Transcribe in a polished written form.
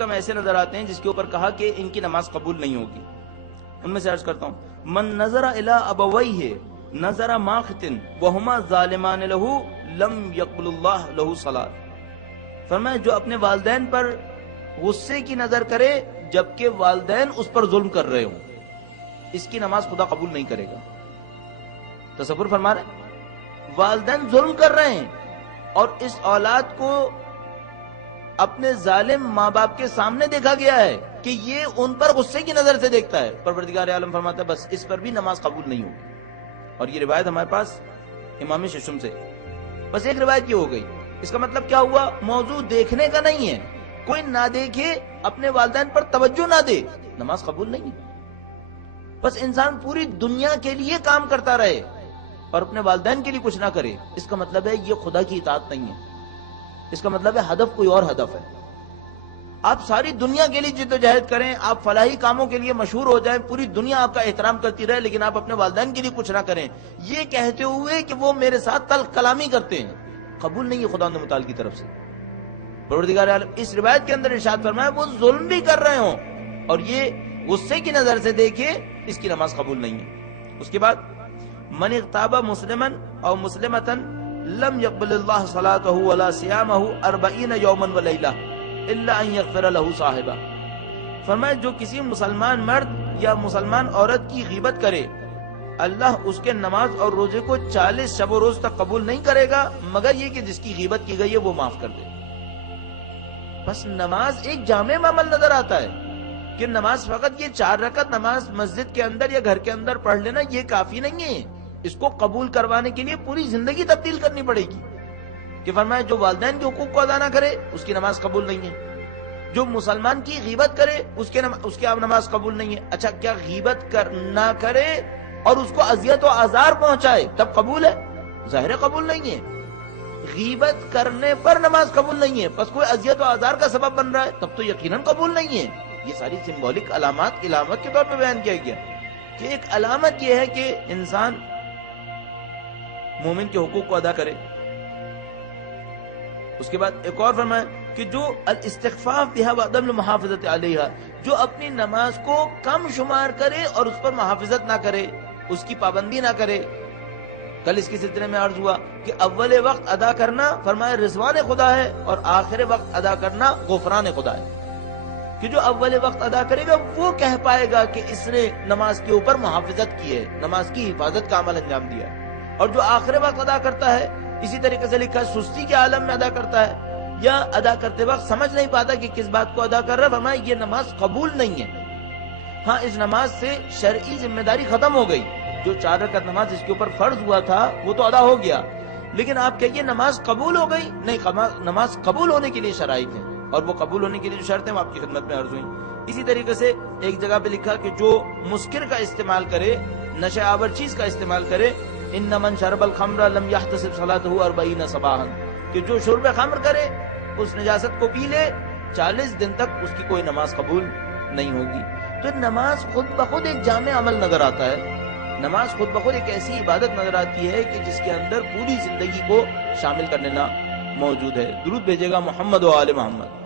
کم ایسے نظر آتے ہیں جس کے اوپر کہا کہ ان کی نماز قبول نہیں ہوگی. ان میں سے عرض کرتا ہوں، من نظر الی ابویہ نظر ماقت وہما ظالمان لہ لم یقبل اللہ لہ صلاۃ. فرمایا جو اپنے والدین پر غصے کی نظر کرے جبکہ والدین اس پر ظلم کر رہے ہوں، اس کی نماز خدا قبول نہیں کرے گا. تصور فرما رہے ہیں، والدین ظلم کر رہے ہیں اور اس اولاد کو اپنے ظالم ماں باپ کے سامنے دیکھا گیا ہے کہ یہ ان پر غصے کی نظر سے دیکھتا ہے. پروردگار عالم فرماتا ہے بس اس پر بھی نماز قبول نہیں ہوگی. اور یہ روایت ہمارے پاس امام ششم سے، بس ایک روایت یہ ہو گئی. اس کا مطلب کیا ہوا؟ موضوع دیکھنے کا نہیں ہے، کوئی نہ دیکھے، اپنے والدین پر توجہ نہ دے، نماز قبول نہیں ہے. بس انسان پوری دنیا کے لیے کام کرتا رہے اور اپنے والدین کے لیے کچھ نہ کرے، اس کا مطلب ہے یہ خدا کی اطاعت نہیں ہے. اس کا مطلب ہے ہدف کوئی اور ہدف ہے. آپ ساری دنیا کے لیے جدوجہد کریں، آپ فلاحی کاموں کے لیے مشہور ہو جائیں، پوری دنیا آپ کا احترام کرتی رہے، لیکن آپ اپنے والدین کے لیے کچھ نہ کریں، یہ کہتے ہوئے کہ وہ میرے ساتھ تلخ کلامی کرتے ہیں، قبول نہیں ہے خدا متعال کی طرف سے. پروردگار عالم اس روایت کے اندر ارشاد فرمایا وہ ظلم بھی کر رہے ہوں اور یہ غصے کی نظر سے دیکھے، اس کی نماز قبول نہیں ہے. اس کے بعد من اغتاب مسلما او مسلمتا لم يقبل اللہ صلاته ولا صيامه 40 یوما ولیلہ الا ان یغفر له صاحبہ. فرمایا جو کسی مسلمان مرد یا مسلمان عورت کی غیبت کرے، اللہ اس کے نماز اور روزے کو 40 شب و روز تک قبول نہیں کرے گا مگر یہ کہ جس کی غیبت کی گئی ہے وہ معاف کر دے. بس نماز ایک جامع عمل نظر آتا ہے کہ نماز فقط یہ 4 رکعت نماز مسجد کے اندر یا گھر کے اندر پڑھ لینا یہ کافی نہیں ہے. اس کو قبول کروانے کے لیے پوری زندگی تبدیل کرنی پڑے گی. کہ فرمایا جو والدین کے حقوق کو ادا نہ کرے اس کی نماز قبول نہیں ہے، جو مسلمان کی غیبت کرے اس کی نماز قبول نہیں ہے. اچھا کیا غیبت نہ کرے اور اس کو اذیت و آزار پہنچائے تب قبول ہے؟ ظاہر قبول نہیں ہے. غیبت کرنے پر نماز قبول نہیں ہے، پس کوئی اذیت و آزار کا سبب بن رہا ہے تب تو یقیناً قبول نہیں ہے. یہ ساری سمبولک علامات علامت کے طور پہ بیان کیا گیا کہ ایک علامت یہ ہے کہ انسان مومن کے حقوق کو ادا کرے. اس کے بعد ایک اور فرمایا کہ جو الاستخفاف بها وعدم المحافظت علیہا، جو اپنی نماز کو کم شمار کرے اور اس پر محافظت نہ کرے، اس کی پابندی نہ کرے. کل اس کے سلسلے میں عرض ہوا کہ اول وقت ادا کرنا فرمایا رضوان خدا ہے اور آخر وقت ادا کرنا غفران خدا ہے. کہ جو اول وقت ادا کرے گا وہ کہہ پائے گا کہ اس نے نماز کے اوپر محافظت کی ہے، نماز کی حفاظت کا عمل انجام دیا ہے. اور جو آخر وقت ادا کرتا ہے، اسی طریقے سے لکھا ہے سستی کے عالم میں ادا کرتا ہے یا ادا کرتے وقت سمجھ نہیں پاتا کہ کس بات کو ادا کر رہا ہے، فرمایا یہ نماز قبول نہیں ہے. ہاں اس نماز سے شرعی ذمہ داری ختم ہو گئی، جو 4 رکعت نماز اس کے اوپر فرض ہوا تھا وہ تو ادا ہو گیا، لیکن آپ کہیے نماز قبول ہو گئی؟ نہیں، نماز قبول ہونے کے لیے شرائط ہیں اور وہ قبول ہونے کے لیے جو شرطیں وہ آپ کی خدمت میں عرض ہوئیں. اسی طریقے سے ایک جگہ پہ لکھا کہ جو مسکر کا استعمال کرے، نشہ آور چیز کا استعمال کرے، ان من شرب الخمر لم يحتسب صلاته 40 صباحا، کہ جو شرب خمر کرے اس نجاست کو پی لے 40 دن تک اس کی کوئی نماز قبول نہیں ہوگی. تو نماز خود بخود ایک جامع عمل نظر آتا ہے. نماز خود بخود ایک ایسی عبادت نظر آتی ہے کہ جس کے اندر پوری زندگی کو شامل کر لینا موجود ہے. درود بھیجے گا محمد و آل محمد.